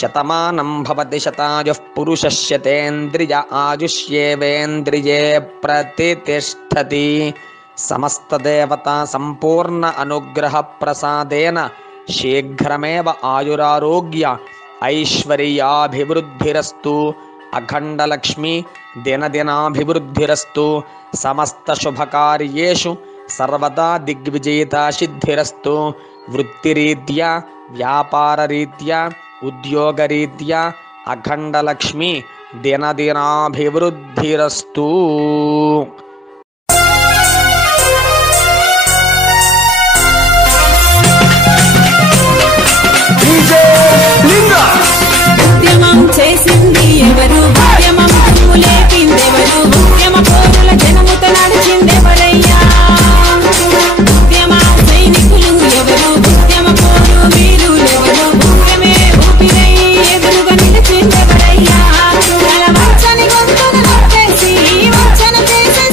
శతమానం భవతి శతాయుః పురుషः శతేంద్రియ ఆయుష్యేవేంద్రియే ప్రతితిష్ఠతి. సమస్తదేవతా సంపూర్ణ అనుగ్రహ ప్రసాదేన శీఘ్రమేవ ఆయురారోగ్య ఐశ్వర్యాభివృద్ధిరస్తు. అఖండలక్ష్మి దినదినాభివృద్ధిరస్తు. సమస్త శుభకార్యేషు సర్వదా దిగ్విజయితా సిద్ధిరస్తు. వృత్తిరీత్యా వ్యాపారరీత్యా ఉద్యోగరీత్యా అఖండలక్ష్మి దినదినాభివృద్ధిరస్తు. ఉద్యమం చేసింది ఎవరు, ఉద్యమం లేపిందెవరు, ఉద్యమ పోరుల జనముత నడిచిందెవరయ్యా. ఉద్యమ సైనికులు ఎవరు, ఉద్యమ పోరు వీరులెవరు, ఉద్యమే ఊపిరై ఎదురుగా నిలిచిందెవరయ్యా. వంచని గొంతును నొక్కేసి వంచన చేసే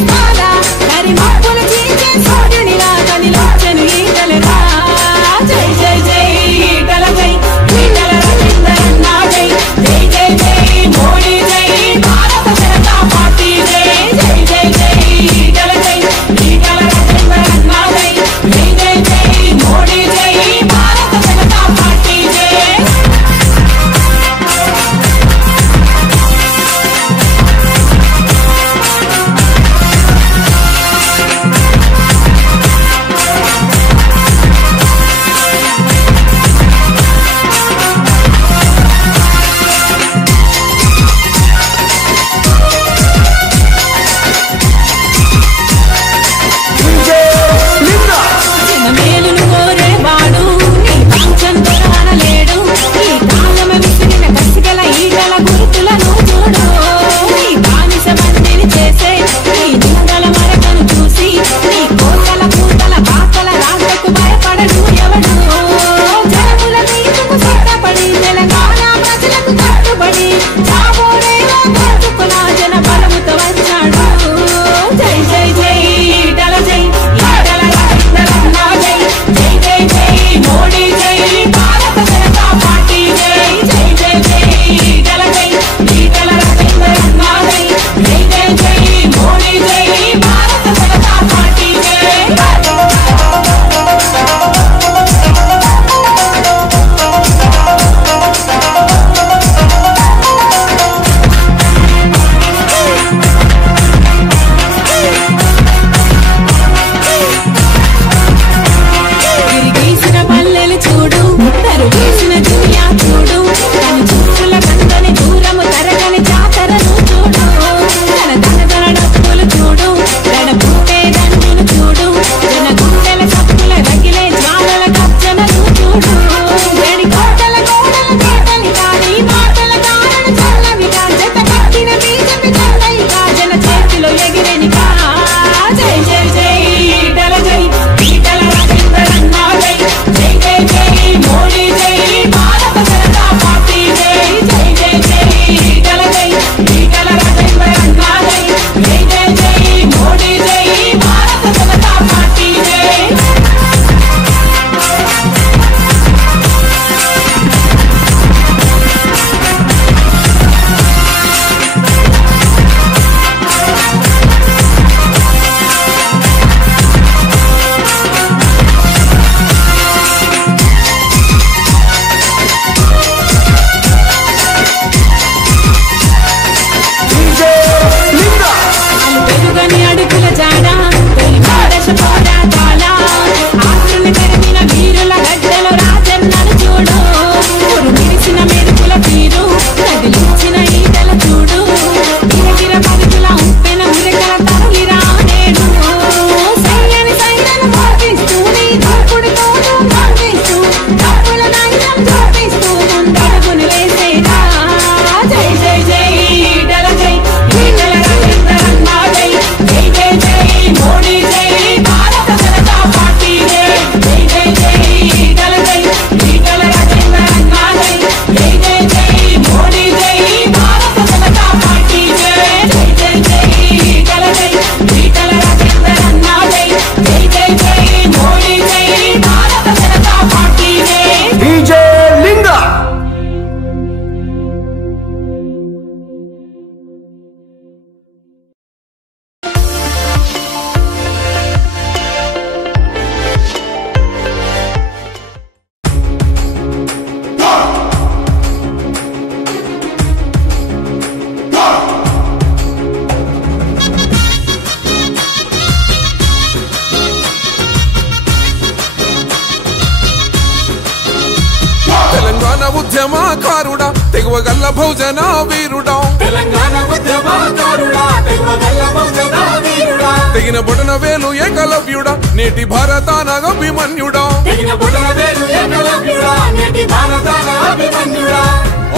ఉద్యమకారుడా తెగువగల్ల బహుజన వీరుడా తెలంగాణ ఉద్యమకారుడా తెగువగల్ల బహుజన వీరుడా తెగిన బొటన వేలు ఏకలవ్యుడా నేటి భారతాన అభిమన్యుడా తెగిన బొటన వేలు ఏకలవ్యుడా నేటి భారతాన అభిమన్యుడా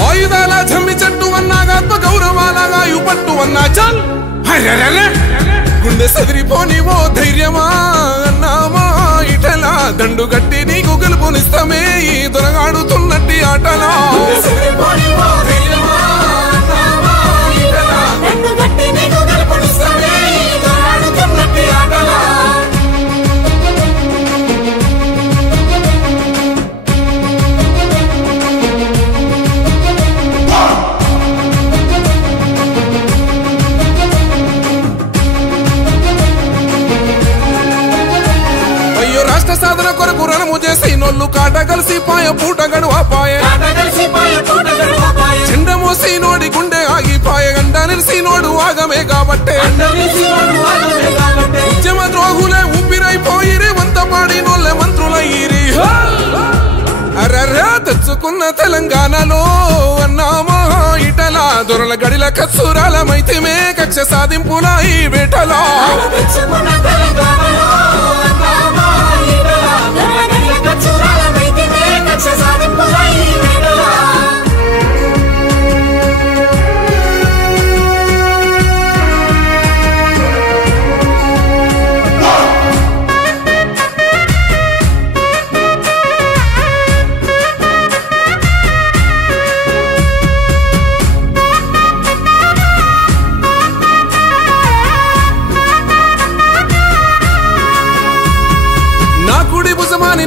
ఆయుధాల జమ్మి చెట్టు అన్నాగా ఆత్మ గౌరవాలగా యుపట్టు అన్నా చల్ గుండె సదిరిపోని ఓ ధైర్యమా అన్నామా ఇటలా దండు గట్టి నీకు గెలుపునిస్తామే ఈ దొరగాడుతున్నట్టి ఆటలా సాధన కొరకు రణము చేసి నొల్లు కాట కలిసి పాయ పూట గడువాపాయ చెండమోసి నోడి గుండె ఆగిపాయ గంట నిలిసి నోడు ఆగమే కాబట్టే ఉద్యమ ద్రోహులే ఊపిరైపోయిరి వంత పాడి నోళ్ళే మంత్రులయ్యిరి అర్రర్రా తెచ్చుకున్న తెలంగాణలో అన్నామా ఇటలా దొరల గడిల కత్సూరాలమైతేమే కక్ష సాధింపుల ఈ వేటలా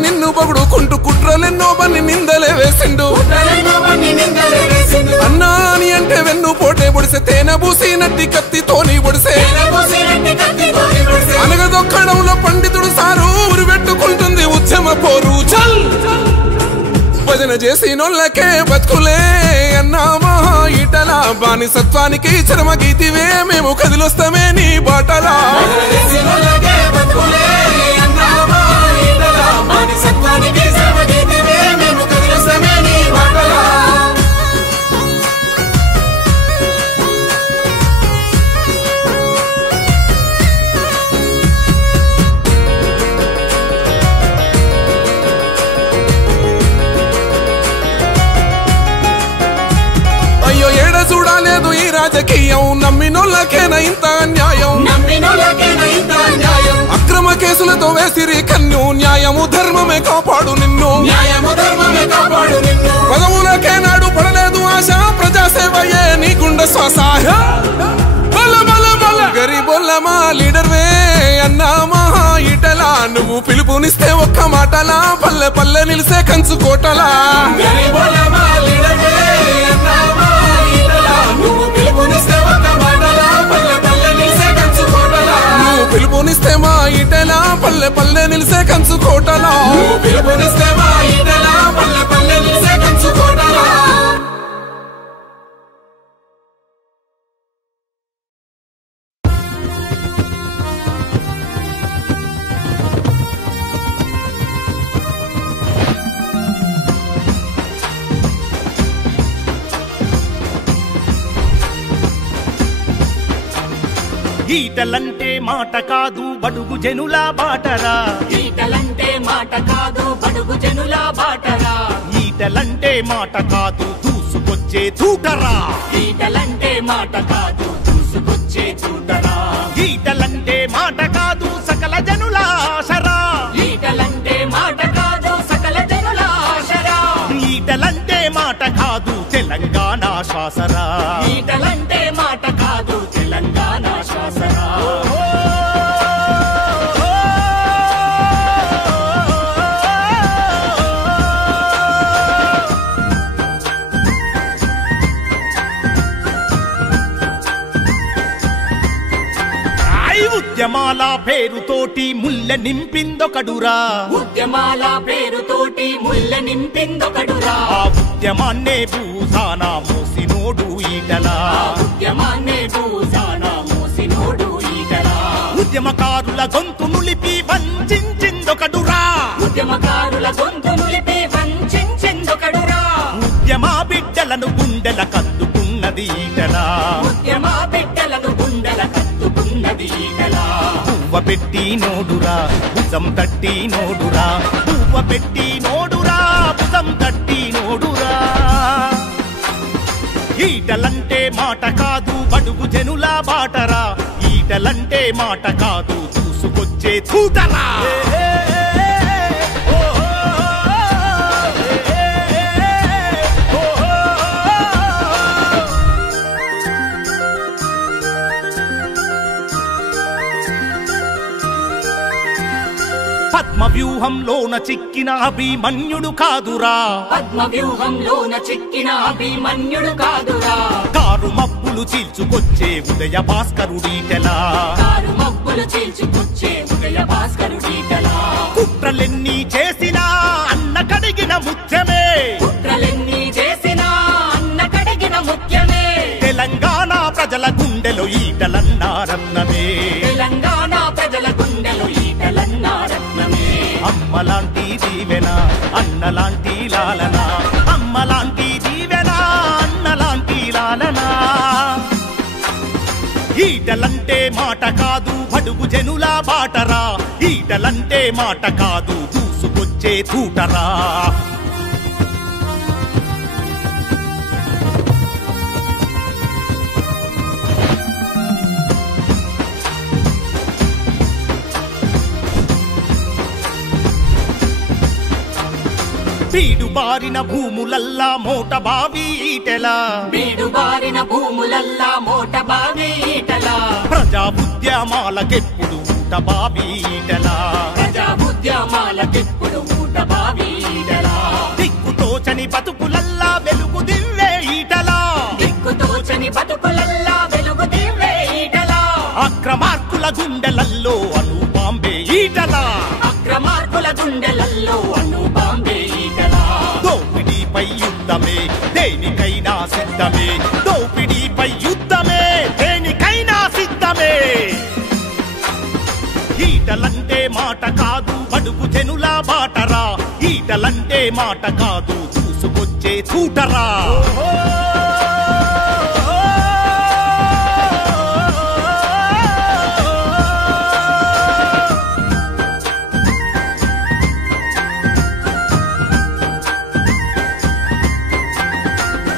నిన్ను పొగుడుకుంటూ కుట్రలెన్నో బన్ని నిందలే వేసిండు అన్నా అని అంటే వెన్ను పోటే పొడిసే తేనె పూసినట్టి కత్తితోని పొడిసే అనగదొక్కడంలో పండితుడు సారు ఉరిపెట్టుకుంటుంది ఉద్యమ పోరు చల్ భజన చేసి నోళ్ళకే బతుకులే అన్నామా ఇటలా బానిసత్వానికి చరమ గీతివే మేము కదిలొస్తామే నీ బాటలా అయ్యో ఏడ చూడాలేదు ఈ రాజకీయం నమ్మినోళ్ళకేనా ఇంత అన్యాయం అక్రమ కేసులతో వేసిరి కన్ను న్యాయము ధర్మమే కాపాడు నిన్ను పదవులకే నాడు పడలేదు ఆశ ప్రజాసేవయే నీ గుండె శ్వాస గరీబొల్లమా లీడర్వే అన్నామా ఇటలా నువ్వు పిలుపునిస్తే ఒక్క మాటలా పల్లె పల్లె నిలిసే కంచుకోటలా పిలుపునిస్తే మా ఇటలా పల్లె పల్లె నిలిసే కంచుకోటలా ఈటలంటే మాట కాదు బడుగు జనుల బాటరా ఈటలంటే మాట కాదు బడుగు జనుల బాటరా ఈటలంటే మాట కాదు దూసుకొచ్చే తూటరా ఈటలంటే మాట కాదు దూసుకొచ్చే తూటరా ఈటలంటే మాట కాదు సకల జనుల ఆశరా ఈటలంటే మాట కాదు సకల జనుల ఆశరా ఈటలంటే మాట కాదు తెలంగాణ శ్వాసరా ఈటలంటే మాట కాదు తెలంగాణ శ్వాసరా ఉద్యమాల పేరుతోటి ముల్ల నింపిందొకడురా ఉద్యమాల పేరుతోటి ముల్ల నింపిందొకడురా ఆ ఉద్యమాన్నే భూసాన మోసినోడు ఈటలా ఉద్యమాన్నే భూసాన మోసినోడు ఈటలా ఉద్యమకారుల గొంతు నులిపి వంచిందొకడురా ఉద్యమకారుల గొంతు నులిపి వంచిందొకడురా ఉద్యమ బిడ్డ బిడ్డలను గుండెల కత్తుకున్నది ఈటలా ఉద్యమ బిడ్డలను గుండెల కత్తుకున్నది ఈటలా పువ్వ పెట్టి నోడురా భుజం తట్టి నోడురా పువ్వ పెట్టి నోడురా భుజం తట్టి నోడురా ఈటలంటే మాట కాదు బడుగు జనుల బాటరా ఈటలంటే మాట కాదు చూసుకొచ్చే చూటరా పద్మవ్యూహంలోన చిక్కిన అభిమన్యుడు కాదురా పద్మవ్యూహంలోన చిక్కిన అభిమన్యుడు కాదురా కారు మబ్బులు చీల్చుకొచ్చే ఉదయ భాస్కరుడీటెలా కారు మబ్బులు చీల్చుకొచ్చే ఉదయ భాస్కరుడీటెలా కుట్రలెన్ని చేసినా అన్న కడిగిన ముత్యమే కుట్రలెన్ని చేసినా అన్న కడిగిన ముత్యమే తెలంగాణ ప్రజల గుండెలో ఈటలన్నారత్నమే తెలంగాణ ప్రజల గుండెలో ఈటలన్నారత్నమే అమ్మలాంటి దీవెన అన్నలాంటి లాలన అమ్మలాంటి దీవెన అన్నలాంటి లాలన ఈటలంటే మాట కాదు బడుగు జనుల బాటరా ఈటలంటే మాట కాదు చూసుకొచ్చే తూటరా బీడు బారిన భూములల్లా మోట బావి ఈటెలా బీడు బారిన భూములల్లా మోట బావి ఈటలా ప్రజా ఉద్యమాలకెప్పుడు ఊట బావి ఈటెలా ప్రజా ఉద్యమాలకెప్పుడు ఊట బావి ఈటలా దిక్కుతోచని బతుకులల్లా వెలుగు దివ్వే ఈటలా దిక్కుతోచని బతుకులల్లా వెలుగు దివ్వే ఈటలా అక్రమార్కుల గుండెలల్లో అను బాంబే ఈటలా అక్రమార్కుల గుండెలల్లో అను బాంబే ఈటలా దోపిడీపై యుద్ధమే దేనికైనా సిద్ధమే దోపిడీపై యుద్ధమే దేనికైనా సిద్ధమే ఈటలంటే మాట కాదు బడుగు జనుల బాటరా ఈటలంటే మాట కాదు చూసుకొచ్చే చూటరా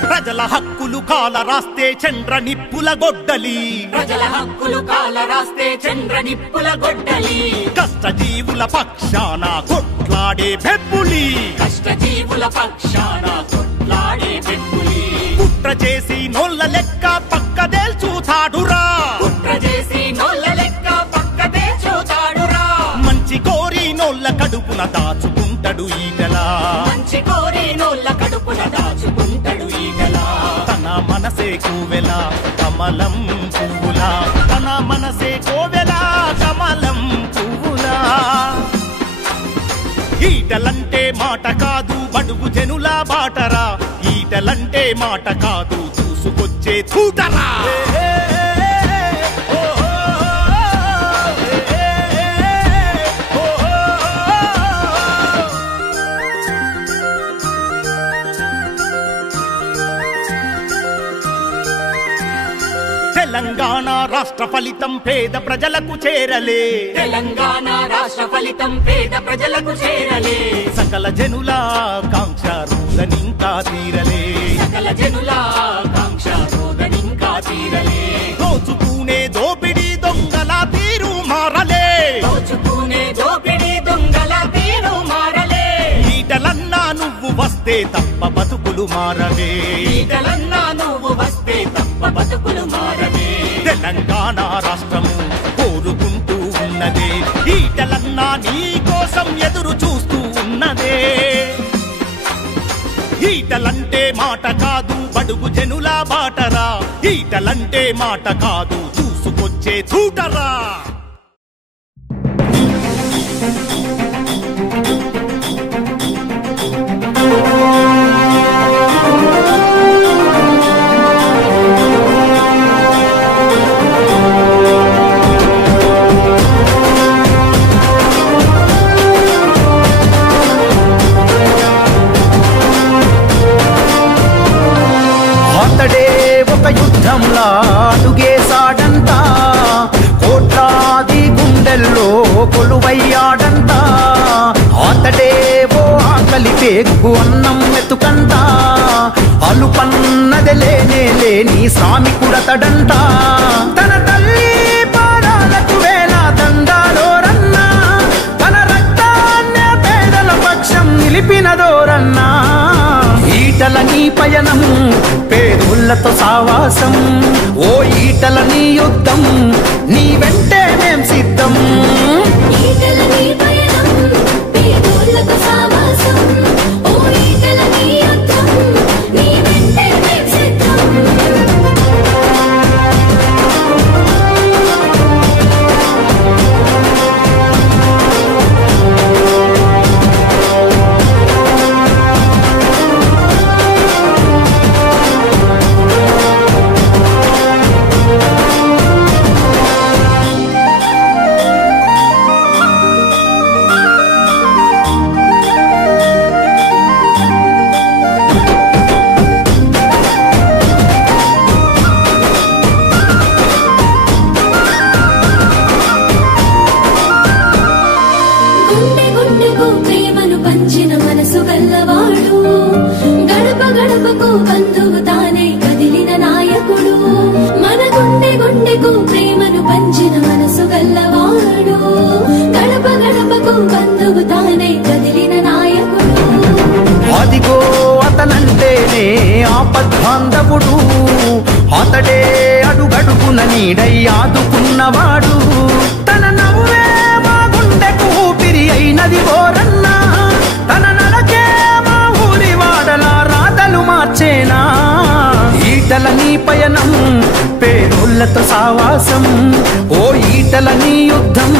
ప్రజల హక్కులు కాల రాస్తే చంద్ర నిప్పుల గొడ్డలి ప్రజల హక్కులు కాల రాస్తే చంద్ర నిప్పుల గొడ్డలి కష్టజీవుల పక్షాన కొట్లాడే బెబ్బులి కష్టజీవుల పక్షాన కొట్లాడే బెబ్బులి కుట్ర చేసి నోళ్ళ లెక్క పక్కదేల్చు తాడురా కుట్ర చేసి నోళ్ళ లెక్క పక్కదే చూతాడురా మంచి కోరి నోళ్ళ కడుపున దాచుకుంటాడు ఈటలా మంచి కోరి నోళ్ళ కడుపున దాచుకుంటాడు ఈటలా తన మనసే కోవెల కమలం పువ్వులా తన మనసే కోవెల కమలం పువ్వులా ఈటలంటే మాట కాదు బడుగు జనుల బాటరా ఈటలంటే మాట కాదు చూసుకొచ్చే చూటరా తెలంగాణ రాష్ట్ర ఫలితం పేద ప్రజలకు చేరలే తెలంగాణ రాష్ట్ర ఫలితం పేద ప్రజలకు చేరలే సకల జనుల కాంక్ష రోదనింకా తీరలే సకల జనుల కాంక్ష రోదనింకా తీరలే దోచుకునే దోపిడీ దొంగల తీరు మారలే దోచుకునే దోపిడీ దొంగల తీరు మారలే ఈటలన్నా నువ్వు వస్తే తప్ప బతుకులు మారవే ఈటలన్నా నువ్వు వస్తే తప్ప బతుకులు మారవే తెలంగాణ రాష్ట్రము కోరుకుంటూ ఉన్నదే ఈటలన్నా నీ కోసం ఎదురు చూస్తూ ఉన్నదే ఈటలంటే మాట కాదు బడుగు జనుల బాటరా ఈటలంటే మాట కాదు చూసుకొచ్చే చూటరా సింహంలా అడుగేశాడంట కోట్లాది గుండెల్లో కొలువయ్యాడంట అతడే ఓ ఆకలి పేగు అన్నం మెతుకంట అలుపన్నది లేనే లేని శ్రామికుడతడంట తన తల్లి పాదాలకు వేల దండాలోరన్నా తన రక్తాన్నే పేదల పక్షం నిలిపినదోరన్నా ఈటల నీ పయనం పేదోళ్ళతో సావాసం ఓ ఈటల నీ యుద్ధం నీ వెంటే మేం సిద్ధం ఈటల నీ పయనం పేదోళ్ళతో సావాసం ఓ ఈటల నీ యుద్ధం నీ వెంటే మేం సిద్ధం అదిగో అతనంటేనే ఆపద్బాంధవుడు అతడే అడుగడుగున నీడై ఆదుకున్నవాడు తన నవ్వే మా గుండెకు ఊపిరి అయినది ఓరన్నా తన నడకే మా ఊరి వాడల రాతలు మార్చేనా ఈటల నీ పయనం పేదోళ్ళతో సావాసం ఓ ఈటల నీ యుద్ధం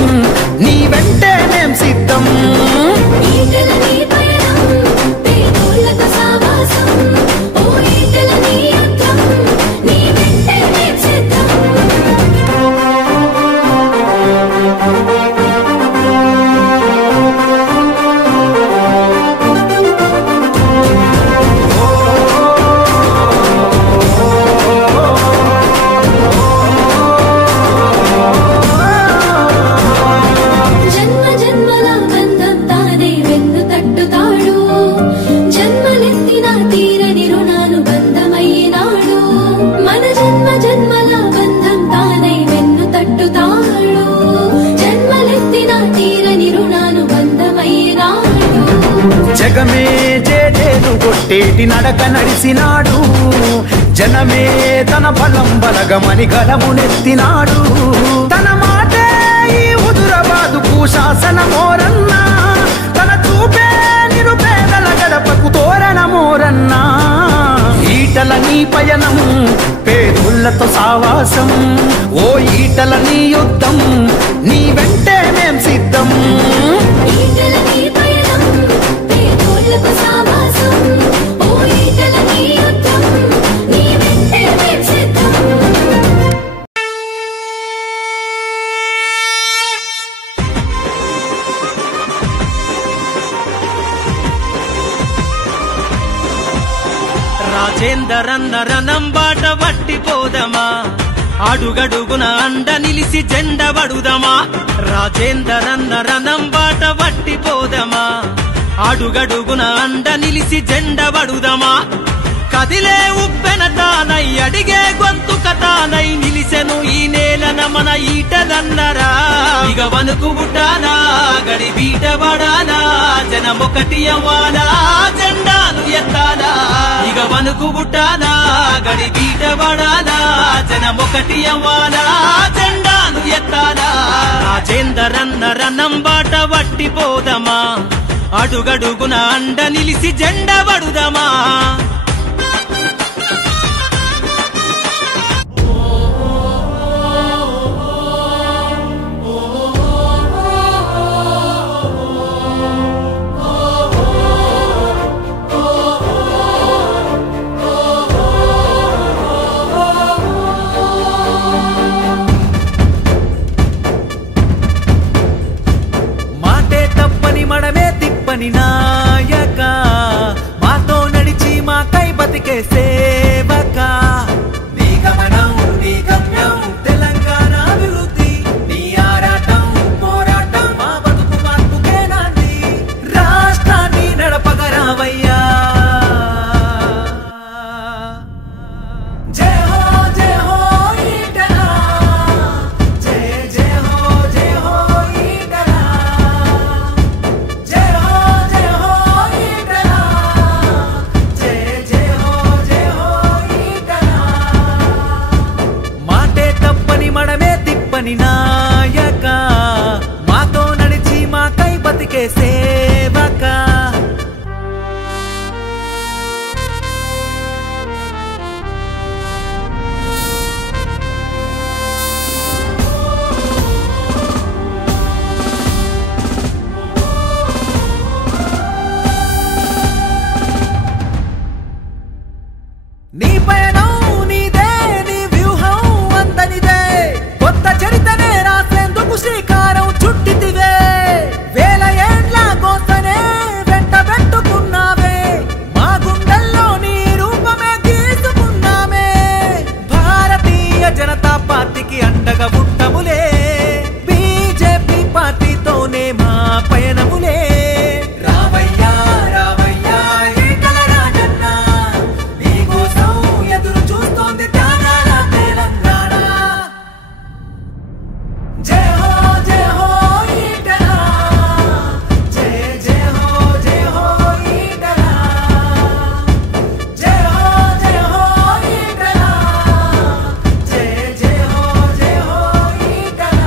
నీ వెంటే మేం సిద్ధం ఈటల నీ పయనం పేదోళ్ళతో సావాసం ఓ ఈటల నీ యుద్ధం నీ వెంటే మేం సిద్ధం జన్మ జన్మల బంధం తానే వెన్ను తట్టుతాడు జన్మలెత్తిన తీరని రుణాలు బంధమయ్యినాడు మన జన్మ జన్మల బంధం తానే వెన్ను తట్టుతాడు జన్మలెత్తిన తీరని రుణాలు బంధమయ్యినాడు జగమే జేజేలు కొట్టేటి నడక నడిసినాడు జనమే తన బలం బలగమని గలమునెత్తినాడు తన మాటే ఈ హుజురాబాదుకు శాసనమోరన్నా తన చూపే నిరుపేదల గడపకు తోరణమోరన్నా ఈటల నీ పయనం పేదోళ్ళతో సావాసం ఓ ఈటల నీ యుద్ధం నీ వెంటే మేం సిద్ధం ఈటల నీ పయనం పేదోళ్ళతో సావాసం ఓ ఈటల నీ యుద్ధం నీ వెంటే మేం సిద్ధం రాజేందరన్న రణం బాట వట్టిపోదమా అడుగడుగున అండ నిలిసి జెండ వడుదమా రాజేందరన్న రణం బాట వట్టిపోదమా అడుగడుగున అండ నిలిసి జెండ వడుదమా కదిలే ఉప్పెన తానై అడిగే గొంతుక తానై నిలిసెను ఈ నేలన మన ఈటలన్నరా ఇక వనుకు బుట్టానా గడి బీట పడానా జనమొకటి అవ్వాలా జెండాను ఎత్తాలా ఇక వనుకు బుట్టానా గడి బీట పడాలా జనమొకటి అవ్వాలా జెండాను ఎత్తాలా రాజేందరన్న రణం బాట వట్టిపోదమా అడుగడుగున అండ నిలిసి జెండ వడుదమా మాటే తప్పని మడమే తిప్పని నాయక మాతో నడిచి మా కై తిప్పని నాయక మాతో నడిచి మాకై బతికే సేవక నీ పయనం నీదే నీ వ్యూహం అందనిదే కొత్త చరితనే రాసేందుకు శ్రీకారం చుట్టితివే వేల ఏండ్ల కోసనే వెంట పెట్టుకున్నావే మా గుండెల్లో నీ రూపమే గీసుకున్నామే భారతీయ జనతా పార్టీకి అండగా పుట్టములే బీజేపీ పార్టీతోనే మా పయనములే రావయ్యా రావయ్యా ఈటల రాజన్న నీకోసం ఎదురు చూస్తోంది త్యాగాల తెలంగాణ జై హో ఈటల జయ జయ హో ఈటల జయ హో ఈటల జయ జయ హో ఈటల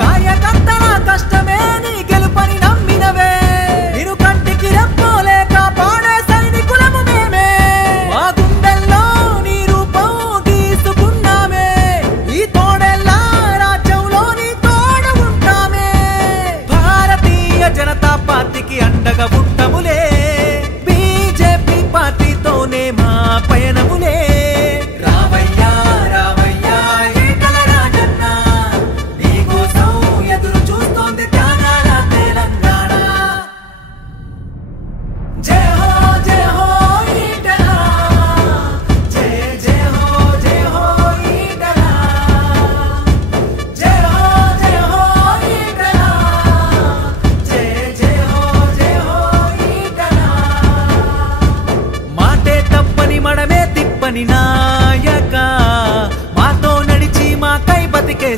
కార్యకర్తల కష్టమే నీ గెలుపని నమ్మినవే నిన్ను కంటికి రెప్పోలే కాపాడే సైనికులము మేమే మా గుండెల్లో నీ రూపం గీసుకున్నామే ఈ తోడెల్ల రాజ్యంలో నీ తోడ ఉంటామే భారతీయ జనతా పార్టీకి అండగా పుట్టములే బీజేపీ పార్టీతోనే మా పయనములే రావయ్యా రావయ్యా ఈటల రాజన్న నీకోసం ఎదురు చూస్తోంది త్యాగాల తెలంగాణ జయ హో ఈటల జయ జయ హో ఈటల జయ హో ఈటల జయ జయ హో ఈటల మాటే తప్పని మడమే తిప్పని నాయక మాతో నడిచి మాకై బతికే